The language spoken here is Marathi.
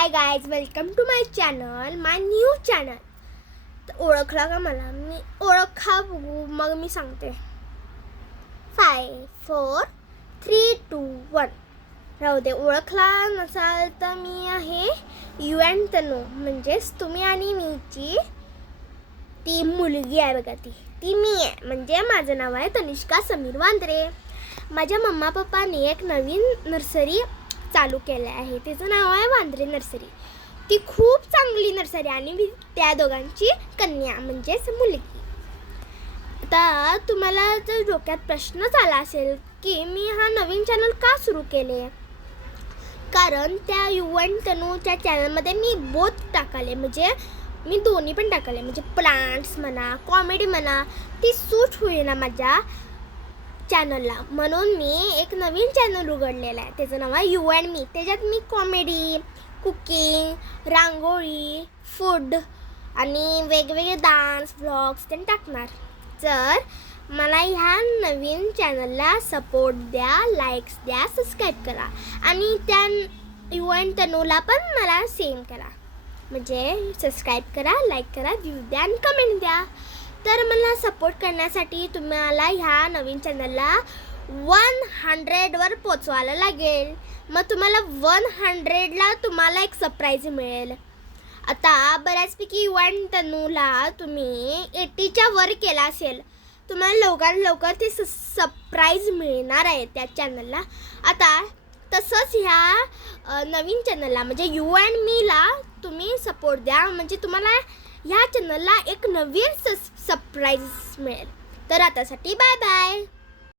High guys, welcome to my channel, my new channel. तर ओळखला का मला? मी ओळखा बघू, मग मी सांगते. 5, 4, 3, 2, 1. राहू दे. ओळखला नसाल तर मी आहे यू अँड तनू, म्हणजेच तुम्ही आणि मीची ती मुलगी आहे बघा. ती मी आहे. म्हणजे माझं नाव आहे तनिष्का समीर वांद्रे. माझ्या मम्मा पप्पाने एक नवीन नर्सरी चालू केलं आहे. तिचं नाव आहे वांद्रे नर्सरी. ती खूप चांगली नर्सरी आणि मी त्या दोघांची कन्या म्हणजेच मुलगी. आता तुम्हाला जर डोक्यात प्रश्नच आला असेल की मी हा नवीन चॅनल का सुरू केले, कारण त्या यू अँड तनूच्या चॅनलमध्ये मी बोथ टाकाले, म्हणजे मी दोन्ही पण टाकाले, म्हणजे प्लांट्स म्हणा, कॉमेडी म्हणा, ती सूट होईना माझ्या चॅनलला. म्हणून मी एक नवीन चॅनल उघडलेलं आहे. त्याचं नाव आहे यू अँड मी. त्याच्यात मी कॉमेडी, कुकिंग, रांगोळी, फूड आणि वेगवेगळे डान्स व्लॉग्स ते टाकणार. तर मला ह्या नवीन चॅनलला सपोर्ट द्या, लाईक्स द्या, सबस्क्राईब करा आणि त्या यू अँड तनूला पण मला सेम करा. म्हणजे सबस्क्राईब करा, लाईक करा, व्ह्यू द्या आणि कमेंट द्या. तर मला सपोर्ट करण्यासाठी तुम्हाला ह्या नवीन चॅनलला 100वर पोचवायला लागेल. मग तुम्हाला 100ला तुम्हाला एक सरप्राईज मिळेल. आता बऱ्याचपैकी यू अँड तनूला तुम्ही 80च्या वर केला असेल, तुम्हाला लवकर ते सरप्राईज मिळणार आहे त्या चॅनलला. आता तसंच ह्या नवीन चॅनलला म्हणजे यू अँड मीला तुम्ही सपोर्ट द्या, म्हणजे तुम्हाला ह्या चॅनलला एक नवीन सरप्राईज मिळेल. तर आतासाठी बाय बाय.